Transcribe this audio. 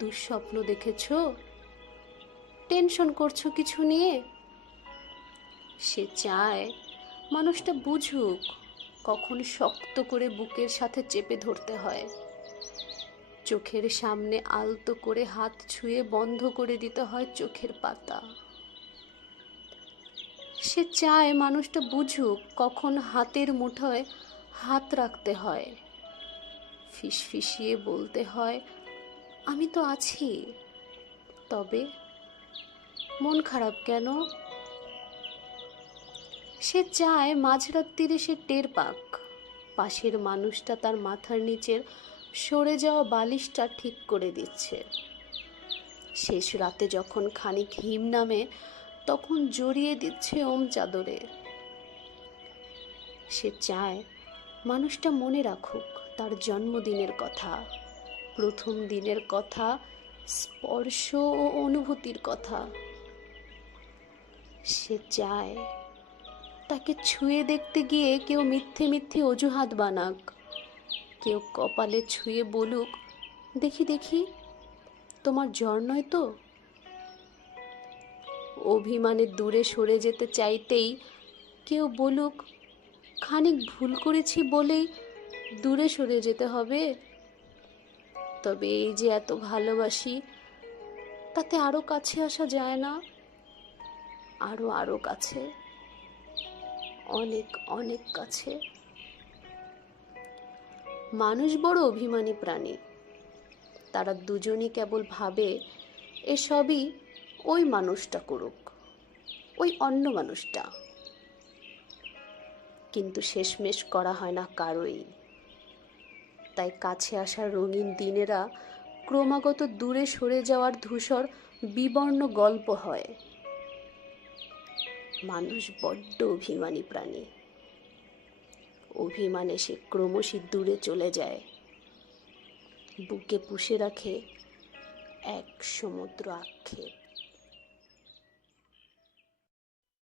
দুঃস্বপ্ন দেখেছ টেনশন করছো কিছু নিয়ে সে চায় মানুষটা বুঝুক কখন শক্ত করে বুকের সাথে চেপে ধরতে হয় চোখের সামনে আলতো করে হাত ছুঁয়ে বন্ধ করে দিতে হয় চোখের পাতা সে চায় মানুষটা বুঝুক কখন হাতের মুঠোয় হাত রাখতে হয় ফিসফিসিয়ে বলতে হয় আমি তো আছি তবে মন খারাপ কেন সে চায় মাঝরাত্রিরে সে টের পাক পাশের মানুষটা তার মাথার নিচের সরে যাওয়া বালিশটা ঠিক করে দিচ্ছে শেষ রাতে যখন খানিক হিম নামে তখন জড়িয়ে দিচ্ছে ওম চাদরে সে চায় মানুষটা মনে রাখুক তার জন্মদিনের কথা প্রথম দিনের কথা স্পর্শ ও অনুভূতির কথা সে চায় তাকে ছুঁয়ে দেখতে গিয়ে কেউ মিথ্যে মিথ্যে অজুহাত বানাক কেউ কপালে ছুঁয়ে বলুক দেখি দেখি তোমার জ্বর নয় তো অভিমানে দূরে সরে যেতে চাইতেই কেউ বলুক খানিক ভুল করেছি বলেই দূরে সরে যেতে হবে তবে এই যে এত ভালোবাসি তাতে আরো কাছে আসা যায় না আরও আরও কাছে অনেক অনেক কাছে মানুষ বড় অভিমানী প্রাণী তারা দুজনই কেবল ভাবে এসবই ওই মানুষটা করুক ওই অন্য মানুষটা কিন্তু শেষমেশ করা হয় না কারোই তাই কাছে আসা রঙিন দিনেরা ক্রমাগত দূরে সরে যাওয়ার ধূসর বিবর্ণ গল্প হয় মানুষ বড্ড অভিমানী প্রাণী অভিমানে সে ক্রমশই দূরে চলে যায় বুকে পুষে রাখে এক সমুদ্র আক্ষেপ